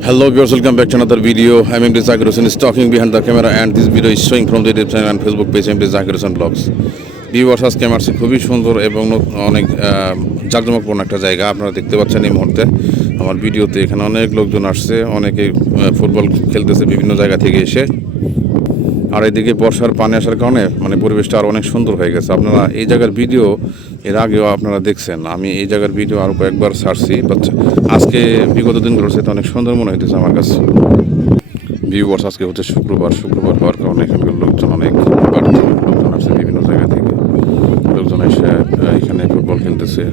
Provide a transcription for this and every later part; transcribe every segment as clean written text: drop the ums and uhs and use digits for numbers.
Hello viewers, welcome back to another video. I'm MD Zakir Hussain is talking behind the camera and this video is showing from the YouTube channel and Facebook page MD Zakir Hussain Vlogs. Viewers আজকে আমার খুবই সুন্দর এবং অনেক জাঁকজমকপূর্ণ একটা জায়গা আপনারা দেখতে পাচ্ছেন এই মুহূর্তে আমার ভিডিওতে। এখানে অনেক লোকজন আসছে, অনেকে ফুটবল খেলতেছে বিভিন্ন জায়গা থেকে এসে। আর এদিকে বর্ষার পানি আসার কারণে পরিবেশটা আরও অনেক সুন্দর হয়ে গেছে। আপনারা এই জায়গার ভিডিও এর আগেও আপনারা দেখছেন, আমি এই জায়গার ভিডিও আরও কয়েকবার ছাড়ছি, বাট আজকে বিগত দিনগুলোর সাথে অনেক সুন্দর মনে হইতেছে আমার কাছে। ভিউয়ার্স আজকে হচ্ছে শুক্রবার হওয়ার কারণে এখানকার লোকজন অনেক বাড়তি লোকজন আসছে বিভিন্ন জায়গা থেকে। লোকজন এসে এখানে ফুটবল খেলতেছে।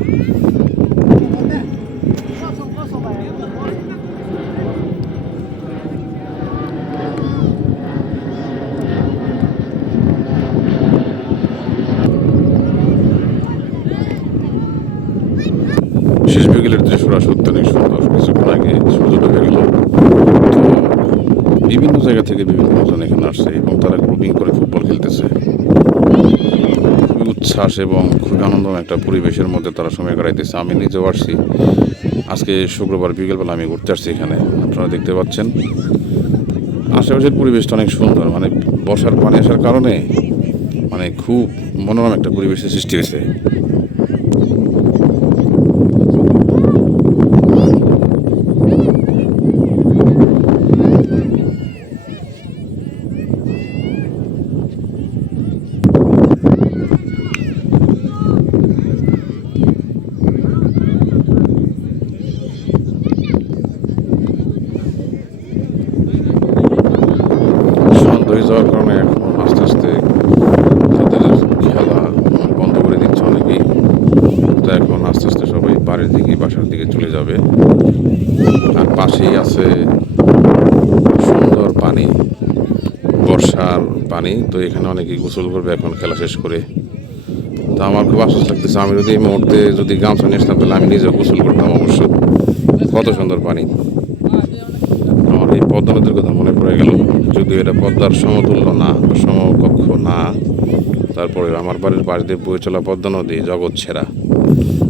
শেষ বিকেলের দৃশ্যটা সত্যি অনেক সুন্দর। কিছুক্ষণ আগে সূর্য ডুবে গেল, তো বিভিন্ন জায়গা থেকে বিভিন্ন লোকজন এখানে আসছে এবং তারা গ্রুপিং করে ফুটবল খেলতেছে। খুবই উচ্ছ্বাস এবং খুবই আনন্দময় একটা পরিবেশের মধ্যে তারা সময় কাটাইতেছে। আমি নিজেও আসছি, আজকে শুক্রবার বিকেলবেলা আমি ঘুরতে আসছি এখানে। আপনারা দেখতে পাচ্ছেন আশেপাশের পরিবেশটা অনেক সুন্দর, বর্ষার পানি আসার কারণে খুব মনোরম একটা পরিবেশের সৃষ্টি হয়েছে। হয়ে যাওয়ার কারণে এখন আস্তে আস্তে তাদের খেলা বন্ধ করে দিচ্ছে অনেকেই। তো এখন আস্তে আস্তে সবাই বাড়ির দিকে বাসার দিকে চলে যাবে। আর পাশেই আছে সুন্দর পানি, বর্ষার পানি। তো এখানে অনেকেই গোসল করবে এখন খেলা শেষ করে। তো আমার খুব আশ্বাস লাগতেছে, আমি যদি এই মুহূর্তে গামছা নিয়ে আসতাম তাহলে আমি নিজেও গোসল করতাম অবশ্য। কত সুন্দর পানি! আমার এই পদ্মা নদীর কথা মনে পড়ে গেল। যদিও এটা পদ্মার সমতুল্য না, সমকক্ষ না, তারপরে আমার বাড়ির বাড়িতে বয়ে চলা পদ্মা নদী জগৎ সেরা।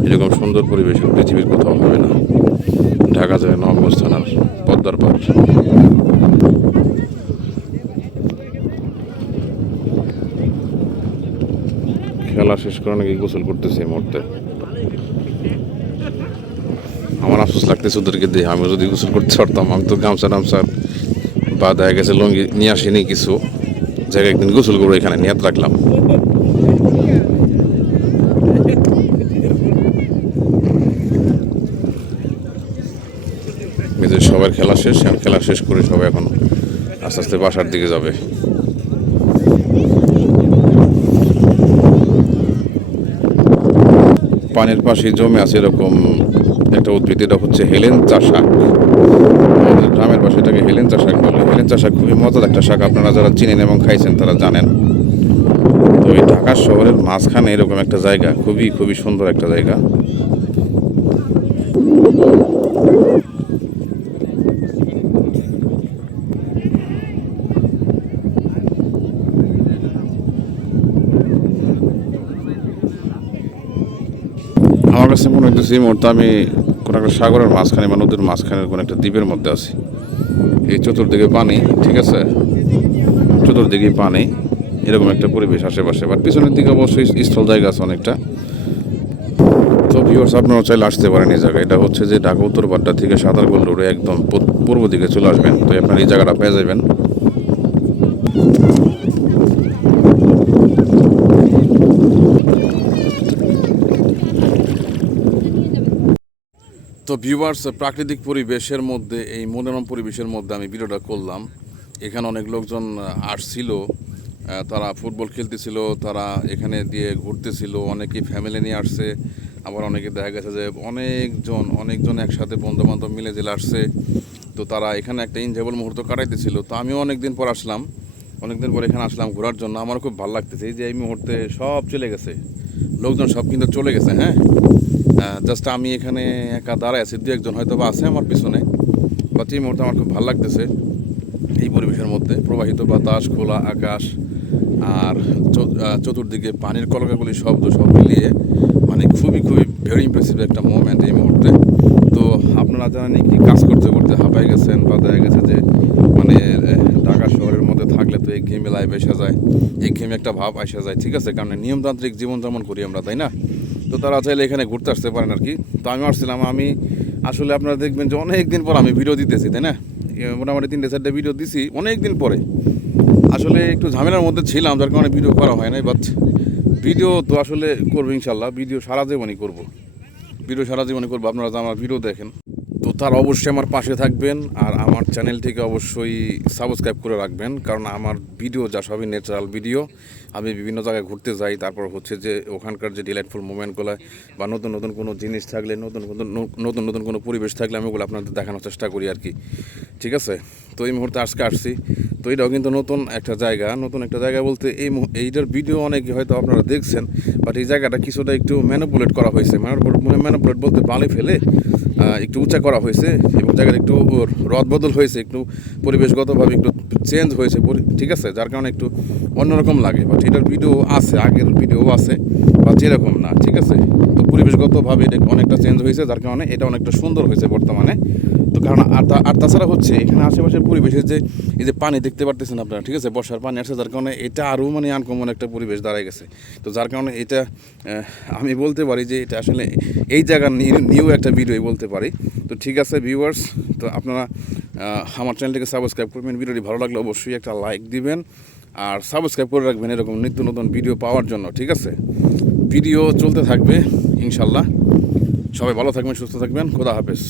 এরকম সুন্দর পরিবেশ পৃথিবীর কোথাও হবে না। ঢাকা জেলার নবাবগঞ্জ থানার পদ্মার পাড়। খেলা শেষ করে নাকি গোসল করতেছে এই মুহূর্তে। আমার আফসোস লাগতেছে ওদেরকে দিয়ে, আমি যদি গোসল করতে পারতাম। আমি তো গামছা টামছা বা দেখা গেছে লুঙ্গি নিয়ে আসিনি, কিছু জায়গায় একদিন গোসল করবো এখানে নিয়াত রাখলাম। সবার খেলা শেষ, খেলা শেষ করে সবাই এখন আস্তে আস্তে বাসার দিকে যাবে। পানির পাশে জমে আছে এরকম একটা উদ্ভিদ, এটা হচ্ছে হেলেঞ্চা শাক। আমাদের গ্রামের পাশে এটাকে হেলেঞ্চা শাক বলে। হেলেঞ্চা শাক খুবই মজার একটা শাক, আপনারা যারা চিনেন এবং খাইছেন তারা জানেন। তো এই ঢাকা শহরের মাঝখানে এরকম একটা জায়গা, খুবই খুবই সুন্দর একটা জায়গা। আমার কাছে মনে হইতেছে এই মুহূর্তে আমি কোনো একটা সাগরের মাঝখানে বা নদীর মাঝখানে কোনো একটা দ্বীপের মধ্যে আছি। এই চতুর্দিকে পানি, ঠিক আছে, চতুর্দিকে পানি, এরকম একটা পরিবেশ আশেপাশে। বাট পিছনের দিকে অবশ্যই স্থল জায়গা আছে অনেকটা। তো ভিউয়ার্স আপনারা চাইলে আসতে পারেন এই জায়গায়। এটা হচ্ছে যে ঢাকা উত্তর বাড্ডা থেকে সাঁতারগোল রোডে একদম পূর্ব দিকে চলে আসবেন, তো আপনার এই জায়গাটা পেয়ে যাবেন। তো ভিউয়ার্স প্রাকৃতিক পরিবেশের মধ্যে, এই মনোরম পরিবেশের মধ্যে আমি ভিডিওটা করলাম। এখানে অনেক লোকজন আসছিল, তারা ফুটবল খেলতেছিল, তারা এখানে দিয়ে ঘুরতেছিল, অনেকেই ফ্যামিলি নিয়ে আসছে, আবার অনেকে দেখা গেছে যে অনেকজন একসাথে বন্ধুবান্ধব মিলে জেলে আসছে। তো তারা এখানে একটা এনজয়েবল মুহূর্ত কাটাইতেছিল। তো আমিও অনেকদিন পর এখানে আসলাম ঘোরার জন্য। আমার খুব ভালো লাগতেছে। এই যে এই মুহূর্তে সব চলে গেছে, লোকজন সব কিন্তু চলে গেছে। হ্যাঁ, জাস্ট আমি এখানে একা দাঁড়ায় আছি, দু একজন হয়তো বা আছে আমার পিছনে। বাট এই মুহূর্তে আমার খুব ভালো লাগতেছে এই পরিবেশের মধ্যে। প্রবাহিত বাতাস, খোলা আকাশ, আর চতুর্দিকে পানির কলকাগুলি শব্দ সব মিলিয়ে খুবই ভেরি ইমপ্রেসিভ একটা মোমেন্ট এই মুহূর্তে। তো আপনারা যারা নাকি কাজ করতে করতে হাঁপাই গেছেন বা এসে যায়, একঘেয়েমি একটা ভাব আসা যায়, ঠিক আছে, কারণ নিয়মতান্ত্রিক জীবনযাপন করি আমরা, তাই না? তো তারা চাইলে এখানে ঘুরতে আসতে পারেন আর কি। তো আমি আসছিলাম, আমি আসলে আপনারা দেখবেন যে অনেক দিন পর আমি ভিডিও দিতেছি, তাই না? মোটামুটি 3-4টা ভিডিও দিছি অনেক দিন পরে। আসলে একটু ঝামেলার মধ্যে ছিলাম, যার কারণে ভিডিও করা হয় নাই। বাট ভিডিও তো আসলে করবো ইনশাল্লাহ, ভিডিও সারা জীবনই করবো, আপনারা তো আমার ভিডিও দেখেন। তো তার অবশ্যই আমার পাশে থাকবেন, আর আমার চ্যানেলটিকে অবশ্যই সাবস্ক্রাইব করে রাখবেন, কারণ আমার ভিডিও যা সবই ন্যাচারাল ভিডিও। আমি বিভিন্ন জায়গায় ঘুরতে যাই, তারপর হচ্ছে যে ওখানকার যে ডিলাইটফুল মোমেন্টগুলো বা নতুন নতুন কোনো জিনিস থাকলে, নতুন নতুন কোনো পরিবেশ থাকলে আমি ওগুলো আপনাদের দেখানোর চেষ্টা করি আর কি, ঠিক আছে? তো এই মুহূর্তে আজকে আসছি, তো এটাও কিন্তু নতুন একটা জায়গা বলতে এইটার ভিডিও অনেকে হয়তো আপনারা দেখছেন, বাট এই জায়গাটা কিছুটা একটু ম্যানিপুলেট করা হয়েছে। ম্যানিপুলেট বলতে বালি ফেলে একটু উঁচা করা হয়েছে, এবং জায়গাটা একটু রদবদল হয়েছে, একটু পরিবেশগতভাবে একটু চেঞ্জ হয়েছে, ঠিক আছে, যার কারণে একটু অন্যরকম লাগে। বাট এটার ভিডিও আছে, আগের ভিডিও আছে, বা যেরকম না, ঠিক আছে। তো পরিবেশগতভাবে এটা অনেকটা চেঞ্জ হয়েছে, যার কারণে এটা অনেকটা সুন্দর হয়েছে বর্তমানে। তো কারণ আর তাছাড়া হচ্ছে এখানে আশেপাশের পরিবেশের যে এই যে পানি দেখতে পারতেছেন আপনারা, ঠিক আছে, বর্ষার পানি আসছে, যার কারণে এটা আরও মানে আনকমন একটা পরিবেশ দাঁড়ায় গেছে। তো যার কারণে এটা আমি বলতে পারি যে এটা আসলে এই জায়গার নিউ একটা ভিডিওই বলতে পারি। তো ঠিক আছে ভিউয়ার্স, তো আপনারা আমার চ্যানেলটিকে সাবস্ক্রাইব করবেন, ভিডিওটি ভালো লাগলে অবশ্যই একটা লাইক দিবেন, আর সাবস্ক্রাইব করে রাখবেন এরকম নিত্য নতুন ভিডিও পাওয়ার জন্য, ঠিক আছে? ভিডিও চলতে থাকবে ইনশাল্লাহ। সবাই ভালো থাকবেন, সুস্থ থাকবেন, খোদা হাফেজ।